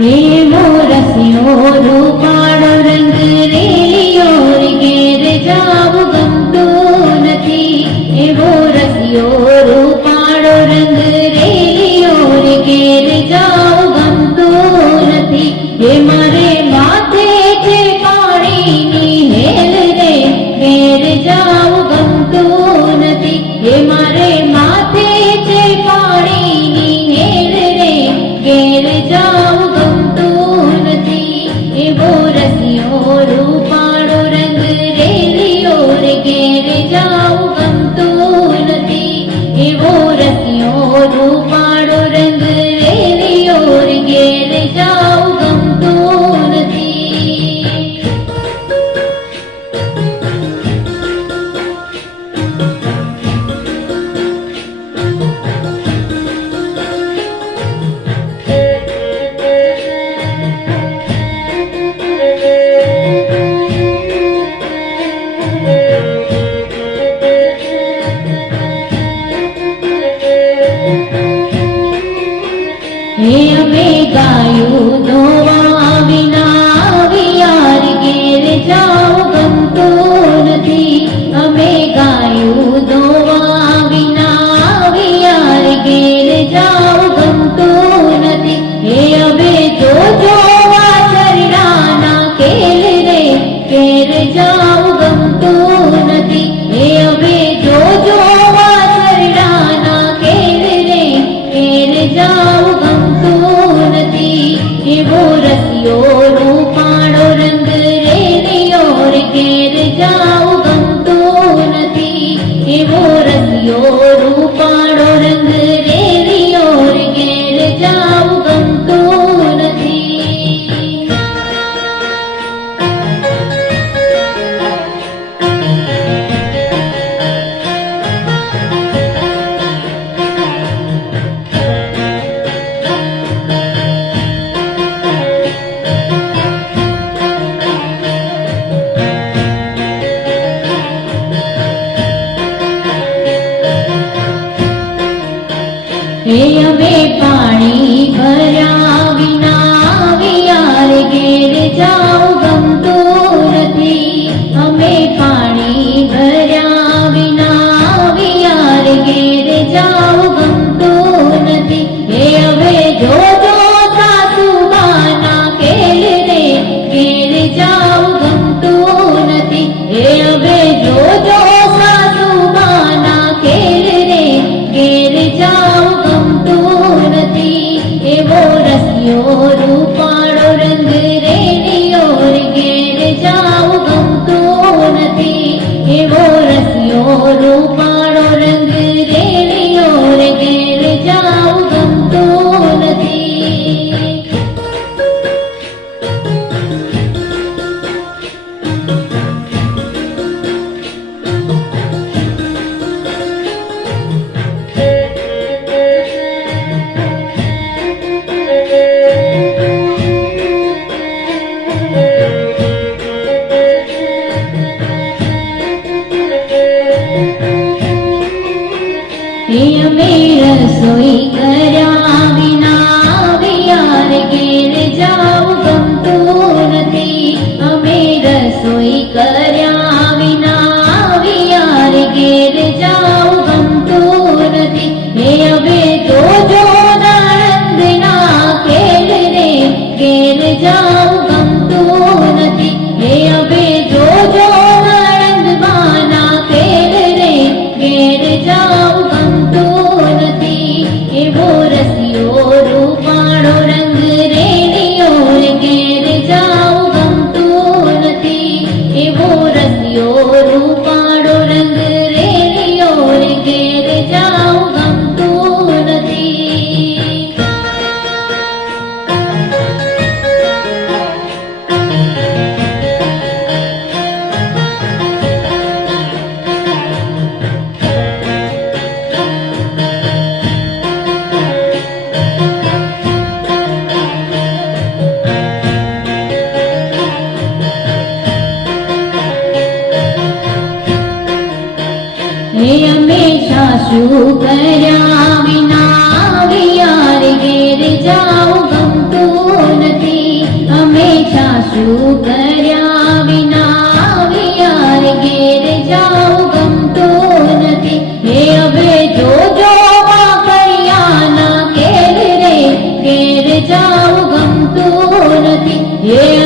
એવો રસિયો રૂપાળો રંગ રેલિયો ઘેર જાવું ગમતું નથી. એવો રસિયો રૂપાળો રંગ રેલિયો ઘેર જાવું ગમતું નથી. એ મારે માથે છે પાણીની હેલ રે ઘેર જાવું ગમતું નથી. એ મારે માથે છે પાણીની હેલ રે ઘેર જાવું ગમતું નથી. એવો રસિયો રૂપાળો રંગ રેલિયો ઘેર જાવું ગમતું નથી. એવો રસિયો રૂપાળો રંગ રેલિયો ઘેર જાવું ગમતું નથી. અમે ગાયું ધોવા વિના વિયાર ઘેર જાવું ગમતું નથી. અમે ગાયું ધોવા વિના વિયાર ઘેર જાવું ગમતું નથી. એ હવે જોજો વાછરડાના ખેલ રે ઘેર જાવું ગમતું નથી. એ હવે જોજો વાછરડાના ખેલ રે ઘેર જાવું ગમતું નથી. એવો રસિયો રૂપાળો રંગ રેલિયો ઘેર જાવું ગમતું નથી. એવો રસિયો રૂપાળો રંગ રેલિયો ઘેર જાવું ગમતું નથી. એ અમે પાણી ભર્યા વિના વિયાર ઘેર જાવું ગમતું નથી. અમે પાણી ભર્યા વિના વિયાર ઘેર જાવું ગમતું નથી. એ હવે જોજો સાસુબાના ખેલ રે ઘેર જાવું ગમતું નથી. એ હવે જોજો સાસુબાના ખેલ રે ઘેર જાવું ગમતું નથી. એવો રસિયો રૂપાળો રંગ રેલિયો ઘેર જાવું ગમતું નથી. એવો રસિયો રૂપાળો રંગ રેલિયો ઘેર જાવું ગમતું નથી. એ